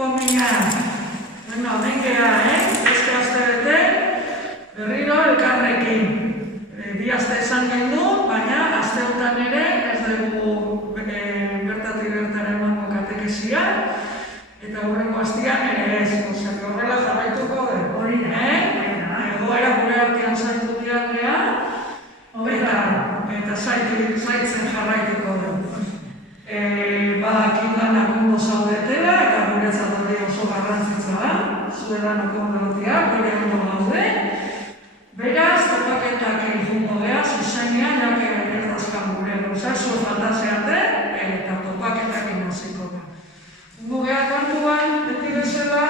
Bueno, hemen beste astebete, berriro elkarrekin. Bi aste esan gendu, baina aste honetan ere ez dugu bertatik bertara emango katekesia, eta horrengo astean ere ez, horrela jarraituko dugu. Hori da. Egoera gure artean zaitu diagrea, eta zaitzen jarraituko dugu. Badakit lanak ondo zaudetela, eta guretzat hori oso garrantzitza da, zure lanak ondo dutiak, gure ondo gaude. Beraz, topaketak jungo geha, zuzenean, jake erdazkan gure prozesu faltazeate, eta topaketak inaziko da. Jungo geha kantuan, beti bezala,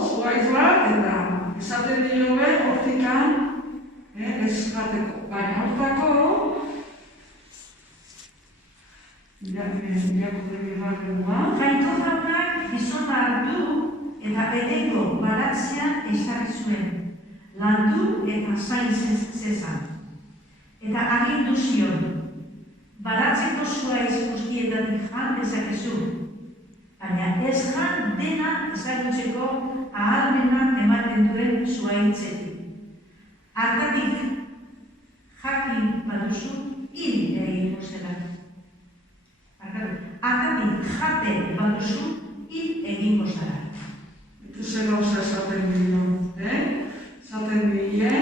zuaitz bat, eta esaten diobe hortikan ez jateko. Baina hortako, Jainko jaunak gizona hartu eta edengo baratzean ezarri zuen, landu eta zain zezan. Eta agindu zion, baratzeko zuaiz guztietatik jan dezakezu, baina ez jan dena ezagutzeko ahalmena ematen duen zuaitzetik. Hartatik jakin baduzu, hil egingo zela. Hartatik jate baduzu, hil egingo zara. Itu zer gauza esaten dino, esaten dine,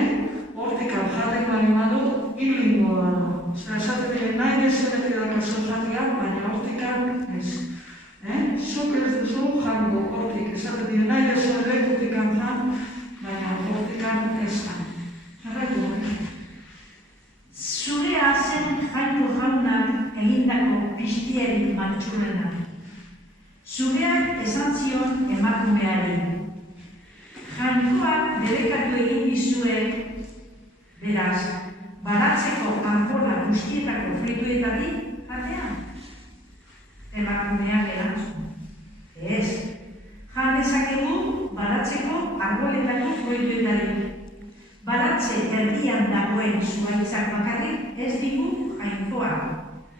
hortik aljatek bani badu, hilingo dago. Esaten dine, nahi dezenetik dakazu jatia, baina hortik ez. Zuk ez duzu jango hortik, esaten dine, nahi dezenetik hortik jan, baina hortik ez jan. Jarraitu hortik. Zurea zen Jainko jaunak egindako piztierik maltsurrena. Zureak esan zion emakumeari. Jainkoak debekatu egin dizue, beraz, baratzeko anpola guztietako frituetatik jatea. Emakumeak erantzun. Ez, jan dezakegu baratzeko arboletako frituetatik. Baratze erdian dagoen zuaitzak bakarrik ez digu jainkoa.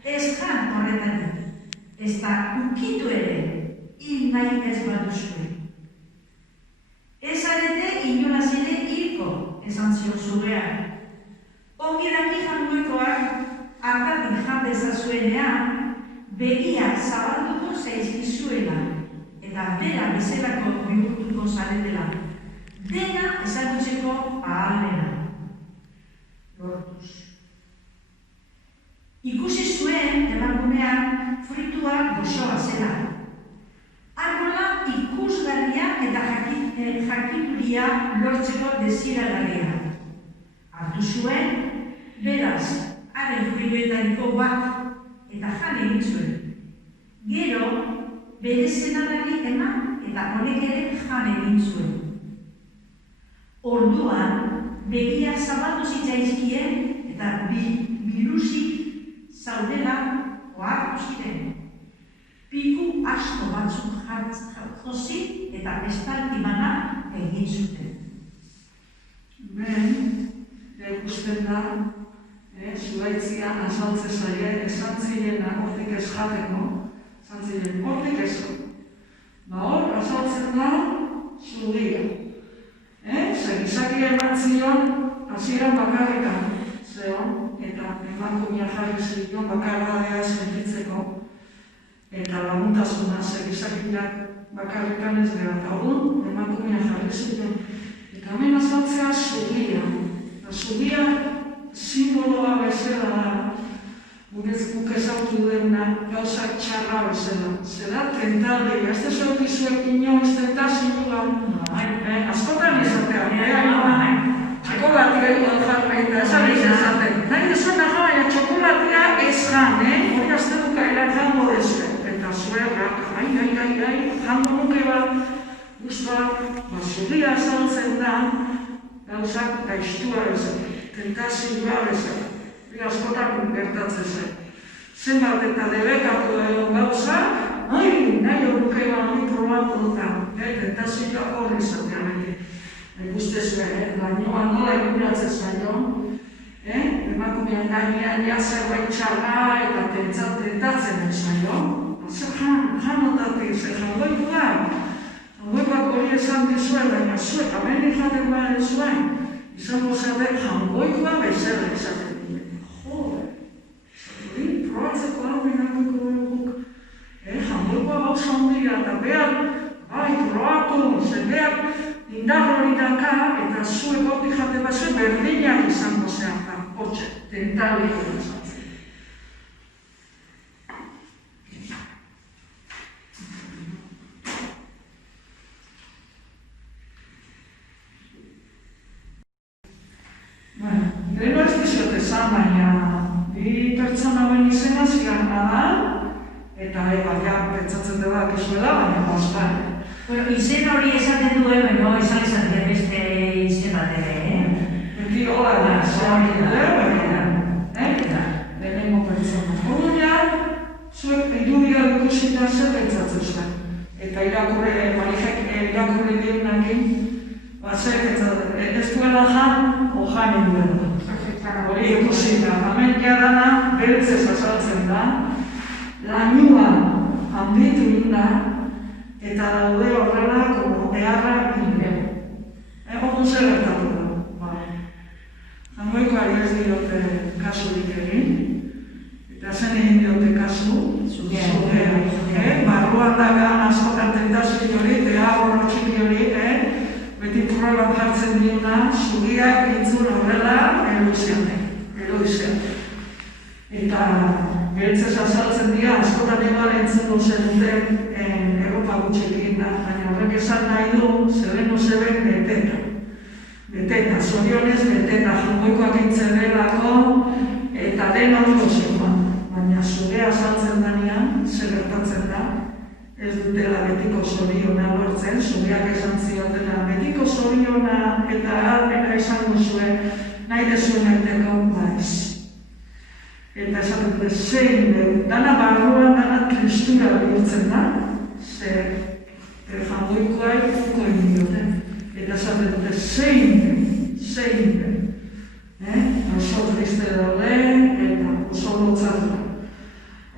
Ez jan horretatik. Ez da ukitu ere, hil nahi ez baduzue. Ez arete inolaz ere hilko, esan zion zurean. Ongi daki jangoekoak, hartatik jan dezazuenean, begiak zabalduko zaizkizuela, eta bera bezalako bihurtuko zaretela. Dena ezagutzeko ahalmena. Lortuz. Ikusi zuen emakumean fritua gozoa zela. Arbola ikusgarria eta jakituria lortzeko desiragarria. Hartu zuen, beraz, haren frituetariko bat eta jan egin zuen. Gero, bere zenarrari eman eta honek ere jan egin zuen. Orduan, begiak zabaldu zitzaizkien eta biluzik zaudela ohartu ziren. Piku asko batzuk josi eta estaltimana egin zuten. Ikusten da, zuaitzian azaltze zaie, esan ziren hortik ez jateko, esan ziren hortik ez. Hor, azaltzen da, zuria. Zegizaki ematzion, hasieran bakarrikan, zeon, eta emakumea jarri zion bakarradea sentitzeko, eta laguntasuna zegizakiak bakarrikan ez gara, eta hori emakumea jarri zion. Eta hemen azaltzea zugia. Zugia simboloa bezala da, guk ezautu duena gauzak txarra bezala. Zela tentaldea, ez dezu egizuek inoiz tentazioa. Askotan izatea, txokolatia egon jarraita, esan izaten. Nahi dezuen nahi baina txokolatia ez jan, hori azte dukaela jango dezu. Eta zuerra, jango nuke bat, guztuak, zuria azaltzen da, gauzak gaiztua bezala, tentazioa bezala. Askotan gertatzen zen. Zenbat eta debekatu egon gauzak, nahi horruke egon probatu dutan, tentazioa horri zatean egin. Guzti zuen, bainoan nola eguratzen zaion, emakumean gainean zerbait txarra eta tentatzen den zaion. Zer jan ondatik, zer jangoiku da. Jangoikoak hori esan dizuen, baina zuek, hemen izaten baren zuen, izango zaten jangoikoa bezala izaten. Probatzeko hau binakiko guk, jangoikoa gauza handia eta behar, probatu, behar indar hori daka eta zuek hortik jate bat zuen berdinak izango zean, hortxe, tentalik ezatzen. Gero ez dizut esan, baina bi pertsona hauen izena zigarna da, eta pentsatzen dela ekizuela, baina bostan. Izen hori esaten duen, esan izatea beste izen bat ere, Beti hola da, lehenengo pertsona. Orduan, zuek irudia ikusita zer pentsatzen zuen. Eta irakurri direnakin, zer pentsatzen, ez duela jan, o janen duela. Hori ikusita, hemen jadana beltzez azaltzen da, lainua handitu inda, eta daude horrela, como beharra inbeu. Egon zer gertatu da. Jangoikoari ez diote kasurik egin, eta zen egin diote kasu, zugea. Barruan dagan askotan tentazio hori, teagorro txiki hori, beti proban jartzen diuna, zugiak intzun horrela eluzianek. Eta beltzez azaltzen dira, askotan egon entzun zen duten Europa gutxekin da, baina horrek esan nahi du, zeben ozeben beteta, zorionez beteta, jangoikoak intzen delako, eta den ondo zegoan. Baina zure azaltzen danean, zer gertatzen da, ez dutela betiko zoriona lortzen, zureak esan ziotela betiko zoriona eta albeka izango zuen, nahi dezuen aiteko, ez. Eta esan dute, zein dut, dana barruan, dana tristura bihurtzen da, zer jangoikoa ikuko egin diote. Eta esan dute, zein dut. Oso triste daude, eta oso lotzatu.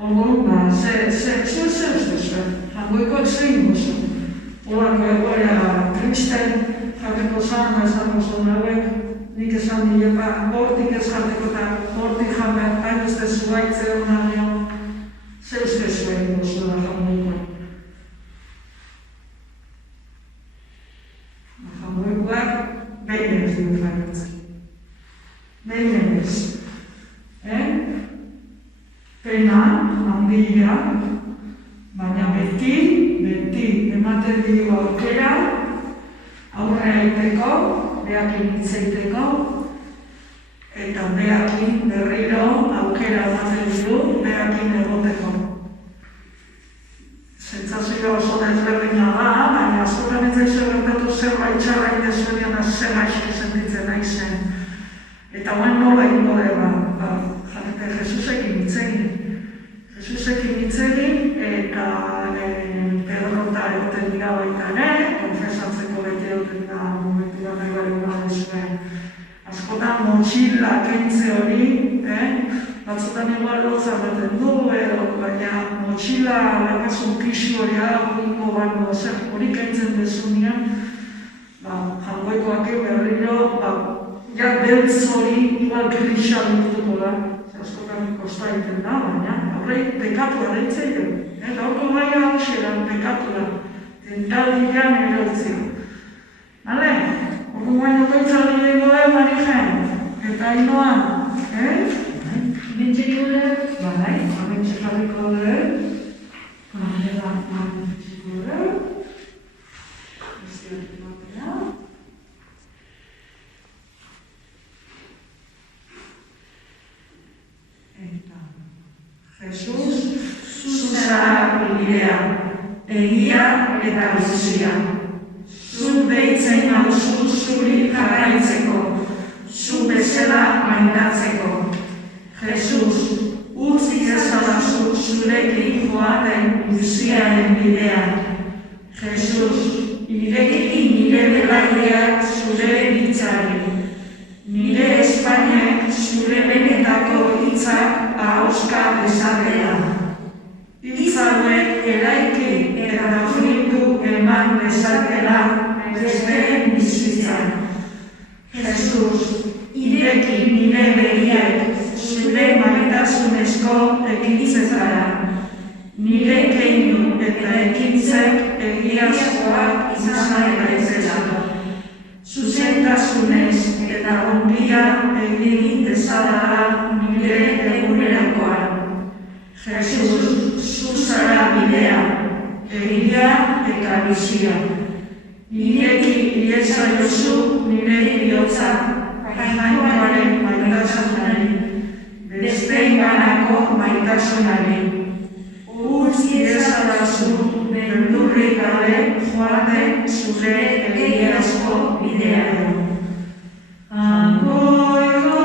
Orduan, zer zuen, jangoikoak zein gozu. Horako egoera tristen jarriko zan, esan oso nahuek, nik esan dilepa, hortik ez jarteko eta hortik jamek, hain uste zuaitze honario, zer uste zuen gozu da jangoikoak. Jangoikoak behin ez dut jarritzen. Behin ez. Pena, handia, baina beti ematen dio aukera, aurre egiteko, behakin hitz egiteko, eta behakin berriro aukera ematen dio, behakin egoteko. Sentsazioa oso desberdina da, baina askotan ez zaizu gertatu zerbait txarra idezuenean zer gaizki sentitzen naizen. Eta guen nola ingo dela, jarrete Jesusekin hitz egin. Jesusekin hitz egin eta Pedrota egoten dira baita konfesatzeko bete egoten da momentu da nahi bari gana duzuen. Askotan motxila kentze hori, batzutan igual lotza baten du, baina motxila lakasun pixi hori agagungo bano zer hori kentzen dezunean, jangoikoak berriro, ja beltz hori igual krisa ditutuko da, askotan kosta egiten da, baina horrei pekatua deitzen du. Eta horko gaia hauxeran pekatua, tentaldian erortzea. Bale? Horko baino toitzaldi legoe, Marijen, eta inoa, Bentxeri gure? Bai, abentxe jarriko dure. Hala, abentxe gure. Bestiak batea. Eta, Jesus, zuzara bidea, egia eta bizia. Zu deitzen nauzu zuri jarraitzeko, zu bezala maitatzeko. Jesus, utzi ezalazu zurekin joaten biziaren bidean. Jesus, ireki nire belarriak zure hitzari. Nire Espainek zure benetako hitzak ahoska dezatela. Hitz hauek eraiki eta fruitu eman dezatela besteen bizitzan. Jesus, ireki nire begiak zure maitasunezko ekintzetara. Nire keinu eta ekintzek egiazkoak izan daitezela. Zuzentasunez eta ongia egin dezala nire egunerakoan. Jesus, zuzara bidea, egia eta bizia. Nireki iezaiozu nire bihotza, jainkoaren maitasunari. Besteenganako maitasunari. Utzi ezalazu beldurrik gabe joaten zure egiazko bidean. Hangoiko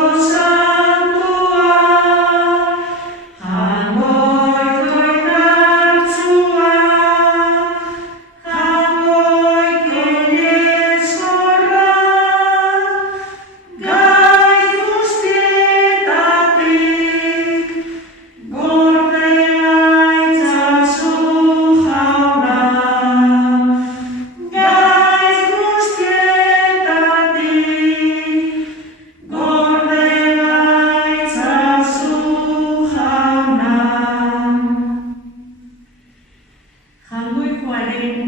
Jaungoikoaren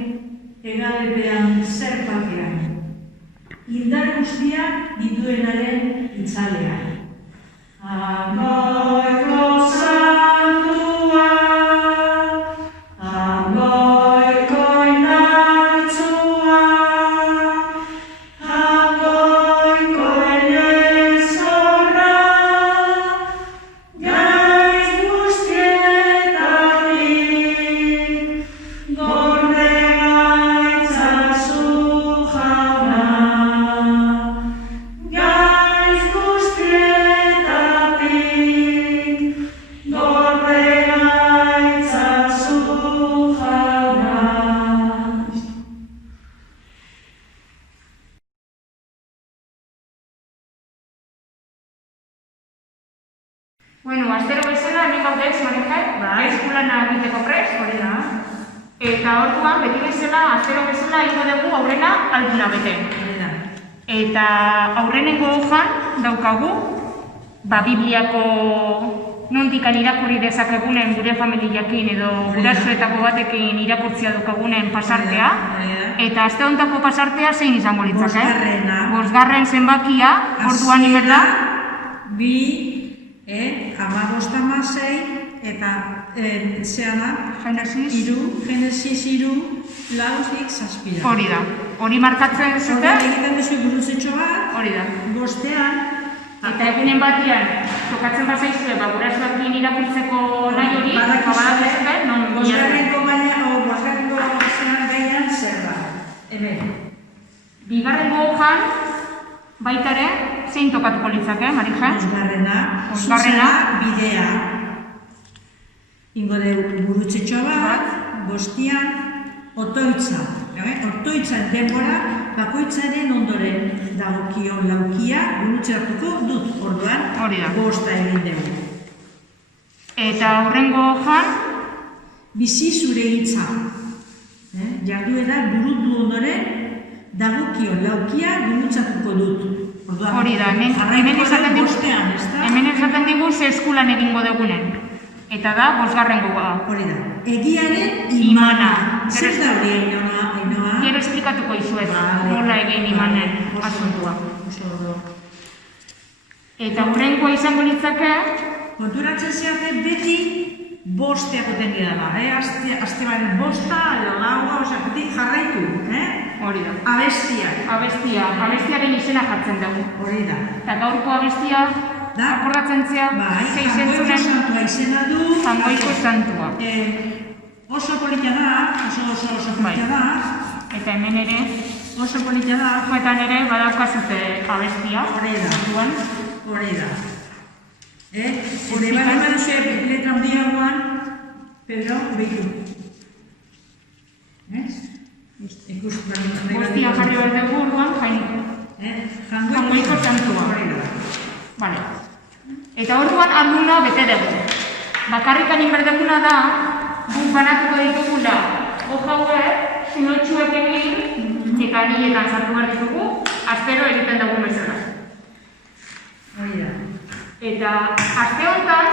hegalepean zer batean, indar guztiak dituenaren itzalean. Jaungoiko santua, jaungoiko indartsua, jaungoiko elezorra, gaiz guztietatik, gorde gaitzazu jauna, gaiz guztietatik, gorde gaitzazu jauna. Bueno, astero bezala, hemen gaude ez, Marija, eskulana egiteko prest, hori da. Eta orduan, beti bezala, astero bezala, ingo dugu aurrena albuna bete. Eta aurrenengo hojan daukagu, Bibliako nondikan irakurri dezakegunen gure familiakin edo gurasoetako batekin irakurtzia daukagunen pasartea. Eta aste hontako pasartea zein izango litzake? Bosgarren zenbakia, orduan imerda? Bi, 15-16 eta zeana, Genesis 3:4-7. Hori da. Hori markatzen zute? Horren egiten duzu gurutzetxo bat, Hori da. bostean, Eta egunen batean, tokatzen bazaizue, gurasoekin irakurtzeko nahi hori, badakizue, non bosgarrenko zean gaian zer da. Hemen. Bigarrengo hojan, baita ere, zein tokatuko litzake, Marija? Bosgarrena, Bosgarrena. bidea. Ingo dugu gurutzetxo bat, bostian, otoitza. Otoitzan denbora, bakoitzaren ondoren dagokion laukia gurutzatuko dut, orduan, Hori da. bosta egin dugu. Eta hurrengo hojan, Bizi zure hitza. Jarduera burutu ondoren dagokion laukia gurutzatuko dut. Orduan, hori da, hemen jarraituko esaten dugu digu, bostean, ezta? hemen esaten digu ze eskulan egingo dugunen. Eta da, bosgarrengoa. Hori da. Egiaren Imana. Zer da hori Ainhoa? Gero esplikatuko izuet, nola egin imanen asuntua. Oso ondo. Eta hurrengoa izango litzake, Konturatzen zeate beti bosteak oten dira. Aste baren bosta, laua, beti jarraitu. hori da. Abestiak. Abestiaren izena jartzen dugu. Hori da. Eta gaurko abestia, akordatzen zea, ze Jangoiko izentzunen, santua izena du. Jangoiko santua. Oso polita da, oso polita da. Eta hemen ere, Oso polita da. joetan ere badaukazute abestia. Hori da. Orduan, Hori da. Hori bat duzue letra handiagoan, Pedro, behitu. Bostia jarri behar dugu orduan, Jangoiko santua. Hori da. Vale. Eta orduan alduna bete dugu. Bakarrikan inberdeguna da, guk banatuko ditugula hoja hauek, sinotxuek egin, eta nilletan sartu behar ditugu, astero egiten dugu bezala. Hori da. Eta aste honetan,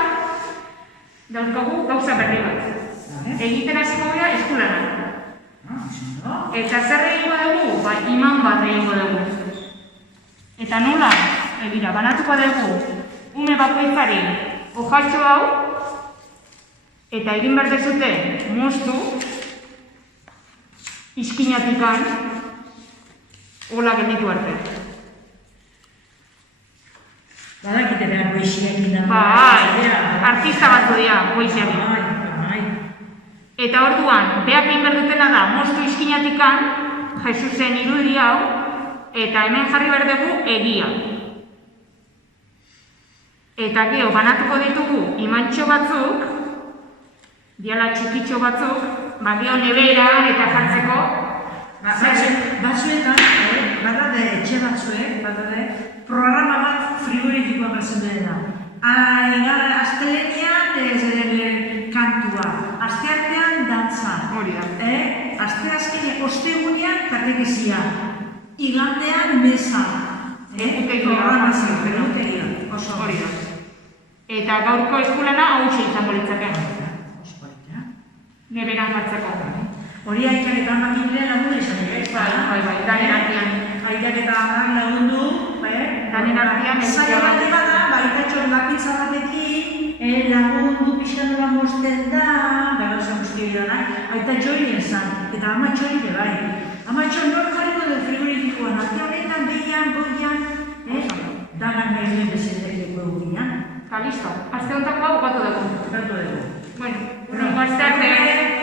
daukagu gauza berri bat. Egiten hasiko gara eskulana. Eta zer egingo dugu? Iman bat egingo dugu. Eta nola? Egira, banatuko dugu ume bakoitzari hojatxo hau, eta egin behar dezute moztu, izkinatikan, hola gelditu arte. Badakite behar goiziak indan. Artista batzu dira, goiziak. Eta orduan, beak egin behar dutena da, moztu izkinatikan, Jesusen irudi hau, eta hemen jarri behar dugu egia. Eta gero, banatuko ditugu imantxo batzuk, diala txikitxo batzuk, gero neberan eta jartzeko. Batzuetan, badade etxe batzuek, badade programa bat frigorifikoa batzen dena. Astelenian kantua, asteartean dantza. Hori da. Asteazkenean, ostegunean katekesia. Igandean mesa. Programazio, egutegia. Hori da. Eta gaurko eskulana hau izango litzake. Neberan jartzeko. Hori aitak eta amak inglean lagundu izan dira, ez da? Bai, danen artean. Aitak eta amak lagundu, Danen artean ez zaila bat bada, aitatxon lapitza batekin, lagundu pixanura mozten da, da gauza guzti edanak, aitatxoin esan, eta amatxoin bai. Amatxoin nor jarriko du frigorifikoan, arte honetan, behian, goian, danak nahi duen bezentekeko egunean. Listo. Aste hontako hau bukatu dugu. Bukatu dugu. Bueno, aste arte.